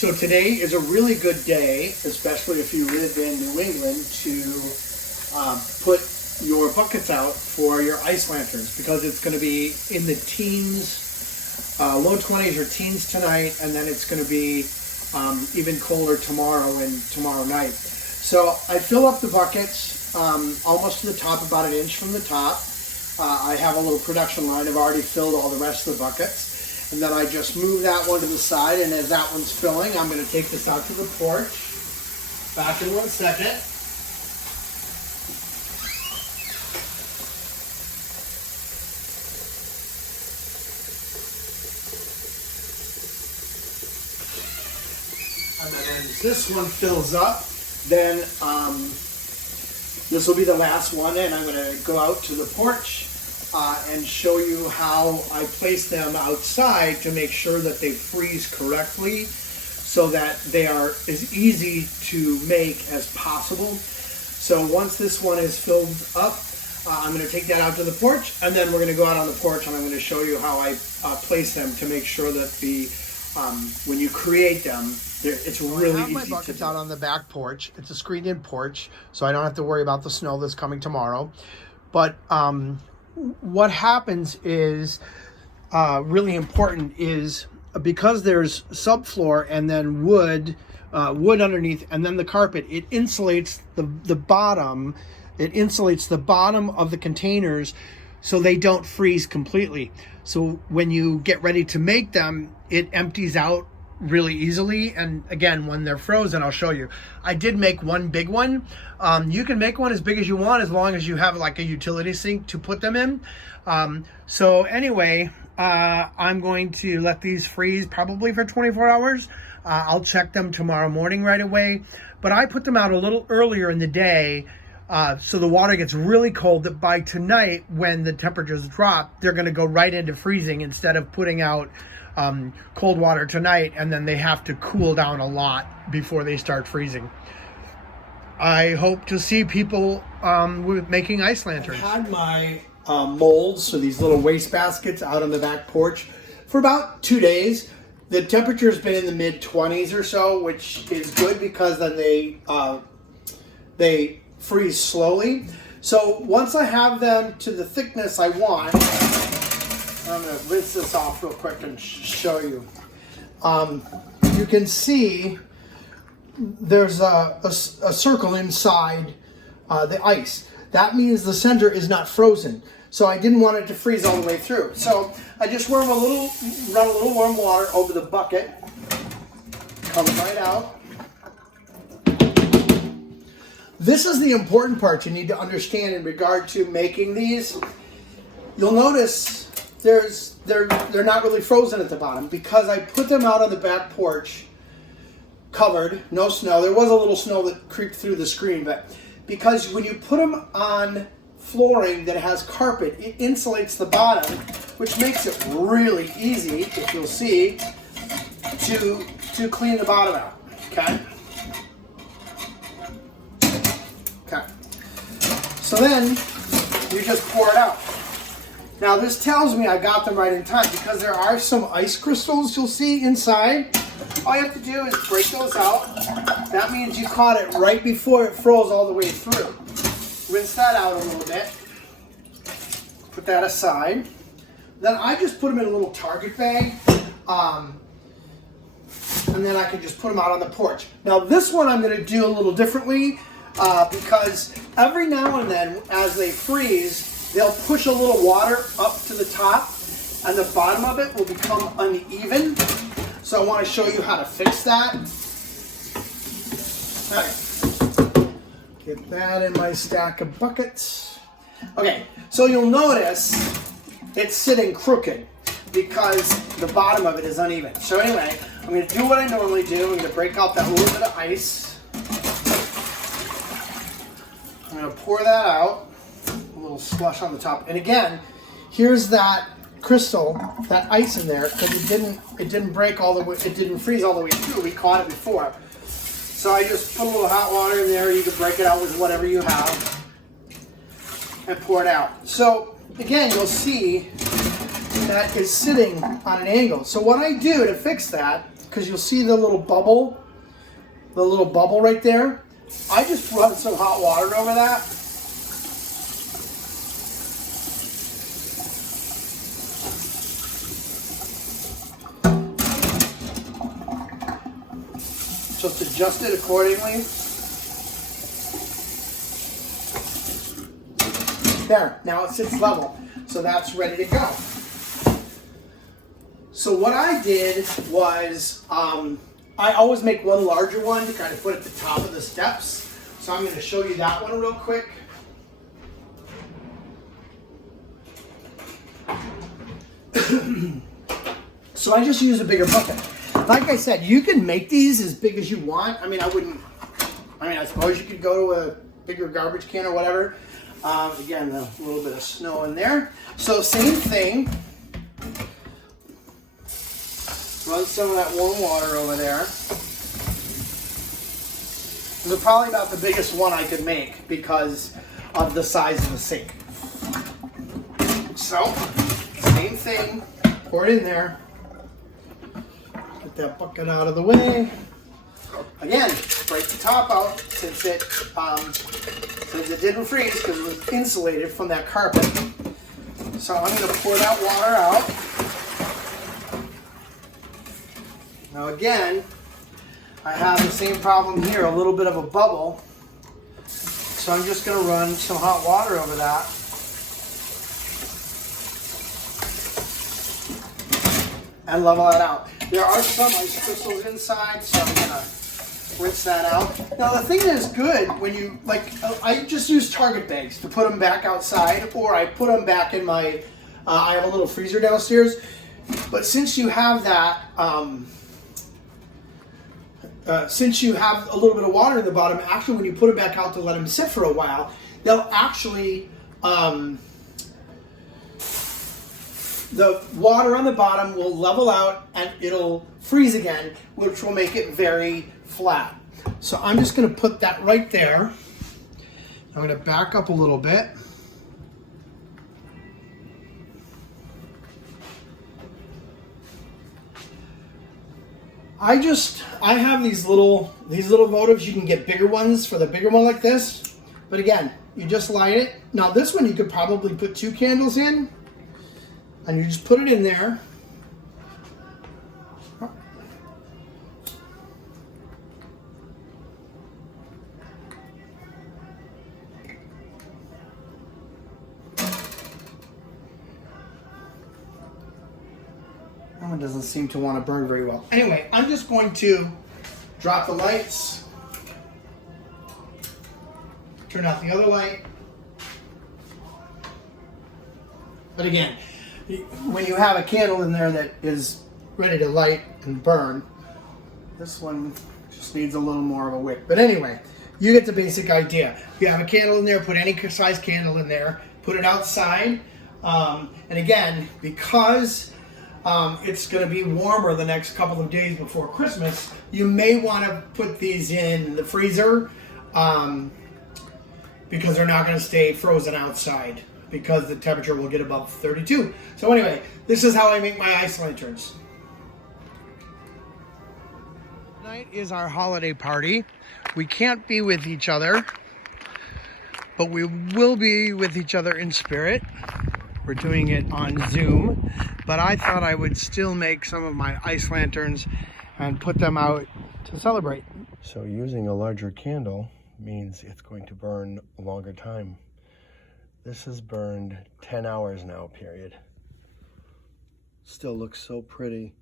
So today is a really good day, especially if you live in New England, to put your buckets out for your ice lanterns, because it's going to be in the teens, low 20s or teens tonight, and then it's going to be even colder tomorrow and tomorrow night. So I fill up the buckets almost to the top, about an inch from the top. I have a little production line. I've already filled all the rest of the buckets. And then I just move that one to the side, and as that one's filling, I'm going to take this out to the porch. Back in 1 second. And then as this one fills up, then this will be the last one, and I'm going to go out to the porch and show you how I place them outside to make sure that they freeze correctly, so that they are as easy to make as possible. So once this one is filled up, I'm going to take that out to the porch, and then we're going to go out on the porch and I'm going to show you how I place them to make sure that the when you create them, it's really easy. I have my buckets out on the back porch. It's a screened-in porch, so I don't have to worry about the snow that's coming tomorrow. But what happens is really important is, because there's subfloor and then wood underneath, and then the carpet, it insulates the bottom. It insulates the bottom of the containers so they don't freeze completely. So when you get ready to make them, it empties out really easily. And again, when they're frozen, I'll show you. I did make one big one. You can make one as big as you want, as long as you have like a utility sink to put them in. So anyway, I'm going to let these freeze probably for 24 hours. I'll check them tomorrow morning right away. But I put them out a little earlier in the day, so the water gets really cold, that by tonight, when the temperatures drop, they're going to go right into freezing, instead of putting out cold water tonight and then they have to cool down a lot before they start freezing. I hope to see people with making ice lanterns. I had my molds, so these little waste baskets, out on the back porch for about 2 days. The temperature's been in the mid-20s or so, which is good because then they freeze slowly. So once I have them to the thickness I want, I'm going to rinse this off real quick and show you. You can see there's a circle inside the ice. That means the center is not frozen. So I didn't want it to freeze all the way through. So I just run a little warm water over the bucket. Comes right out. This is the important part you need to understand in regard to making these. You'll notice they're not really frozen at the bottom, because I put them out on the back porch covered, no snow. There was a little snow that creeped through the screen, but because when you put them on flooring that has carpet, it insulates the bottom, which makes it really easy, if you'll see, to clean the bottom out. Okay? Okay. So then you just pour it out. Now this tells me I got them right in time, because there are some ice crystals you'll see inside. All you have to do is break those out. That means you caught it right before it froze all the way through. Rinse that out a little bit. Put that aside. Then I just put them in a little Target bag. And then I can just put them out on the porch. Now this one I'm going to do a little differently, because every now and then as they freeze, they'll push a little water up to the top, and the bottom of it will become uneven. So I want to show you how to fix that. Okay. Get that in my stack of buckets. Okay, so you'll notice it's sitting crooked because the bottom of it is uneven. So anyway, I'm going to do what I normally do. I'm going to break out that little bit of ice. I'm going to pour that out. A little slush on the top. And again, here's that crystal, that ice in there, because it didn't break all the way, it didn't freeze all the way through. We caught it before. So I just put a little hot water in there. You can break it out with whatever you have and pour it out. So again, you'll see that is sitting on an angle. So what I do to fix that because you'll see the little bubble right there. I just run some hot water over that. Just adjust it accordingly. There, now it sits level. So that's ready to go. So what I did was, I always make one larger one to kind of put at the top of the steps. So I'm going to show you that one real quick. So I just use a bigger bucket. Like I said, you can make these as big as you want. I suppose you could go to a bigger garbage can or whatever. Again, a little bit of snow in there. So same thing. Run some of that warm water over there. This is probably about the biggest one I could make because of the size of the sink. So, same thing. Pour it in there. Get that bucket out of the way. Again, break the top out since it didn't freeze because it was insulated from that carpet. So I'm going to pour that water out. Now again, I have the same problem here, a little bit of a bubble. So I'm just going to run some hot water over that. And level that out. There are some ice crystals inside, so I'm going to rinse that out. Now the thing that is good when you, I just use Target bags to put them back outside, or I put them back in my, I have a little freezer downstairs. But since you have that, since you have a little bit of water in the bottom, actually when you put them back out to let them sit for a while, they'll actually, the water on the bottom will level out and it'll freeze again, which will make it very flat. So I'm just going to put that right there. I'm going to back up a little bit. I have these little votives. You can get bigger ones for the bigger one like this. But again, you just light it. Now this one you could probably put 2 candles in. And you just put it in there. That one doesn't seem to want to burn very well. Anyway, I'm just going to drop the lights. Turn out the other light. But again, when you have a candle in there that is ready to light and burn, this one just needs a little more of a wick. But anyway, you get the basic idea. If you have a candle in there, put any size candle in there, put it outside. And again, because it's going to be warmer the next couple of days before Christmas, you may want to put these in the freezer because they're not going to stay frozen outside, because the temperature will get above 32. So anyway, this is how I make my ice lanterns. Tonight is our holiday party. We can't be with each other, but we will be with each other in spirit. We're doing it on Zoom, but I thought I would still make some of my ice lanterns and put them out to celebrate. So using a larger candle means it's going to burn a longer time. This has burned 10 hours now, period. Still looks so pretty.